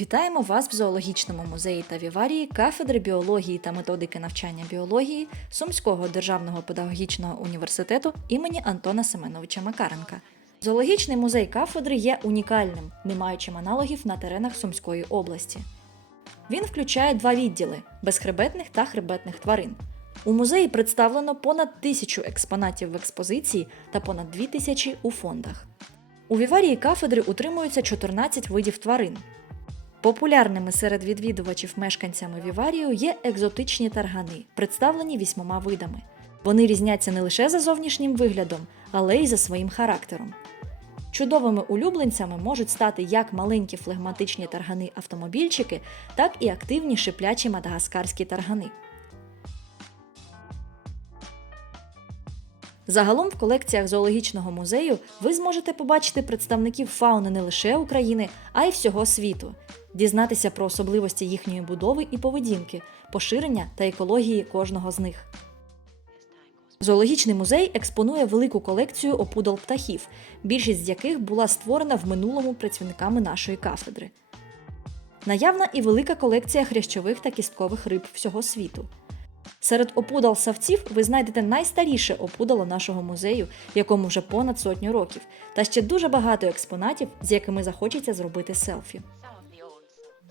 Вітаємо вас в зоологічному музеї та віварії кафедри біології та методики навчання біології Сумського державного педагогічного університету імені Антона Семеновича Макаренка. Зоологічний музей кафедри є унікальним, не маючим аналогів на теренах Сумської області. Він включає два відділи безхребетних та хребетних тварин. У музеї представлено понад тисячу експонатів в експозиції та понад дві тисячі у фондах. У віварії кафедри утримуються 14 видів тварин. Популярними серед відвідувачів мешканцями Віварію є екзотичні таргани, представлені вісьмома видами. Вони різняться не лише за зовнішнім виглядом, але й за своїм характером. Чудовими улюбленцями можуть стати як маленькі флегматичні таргани-автомобільчики, так і активні шиплячі мадагаскарські таргани. Загалом в колекціях зоологічного музею ви зможете побачити представників фауни не лише України, а й всього світу, дізнатися про особливості їхньої будови і поведінки, поширення та екології кожного з них. Зоологічний музей експонує велику колекцію опудал птахів, більшість з яких була створена в минулому працівниками нашої кафедри. Наявна і велика колекція хрящових та кісткових риб всього світу. Серед опудал савців ви знайдете найстаріше опудало нашого музею, якому вже понад сотню років, та ще дуже багато експонатів, з якими захочеться зробити селфі.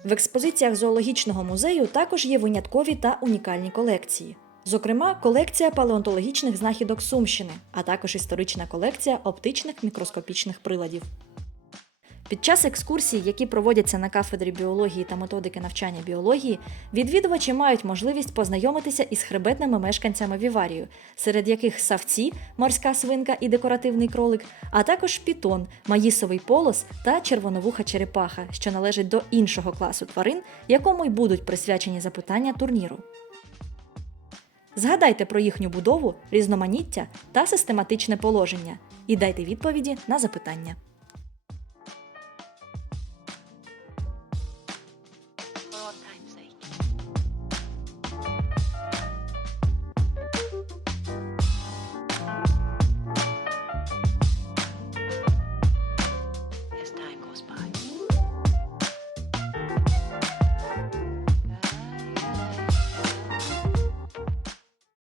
В експозиціях зоологічного музею також є виняткові та унікальні колекції. Зокрема, колекція палеонтологічних знахідок Сумщини, а також історична колекція оптичних мікроскопічних приладів. Під час екскурсій, які проводяться на кафедрі біології та методики навчання біології, відвідувачі мають можливість познайомитися із хребетними мешканцями Віварію, серед яких савці, морська свинка і декоративний кролик, а також пітон, маїсовий полос та червоновуха черепаха, що належить до іншого класу тварин, якому й будуть присвячені запитання турніру. Згадайте про їхню будову, різноманіття та систематичне положення і дайте відповіді на запитання.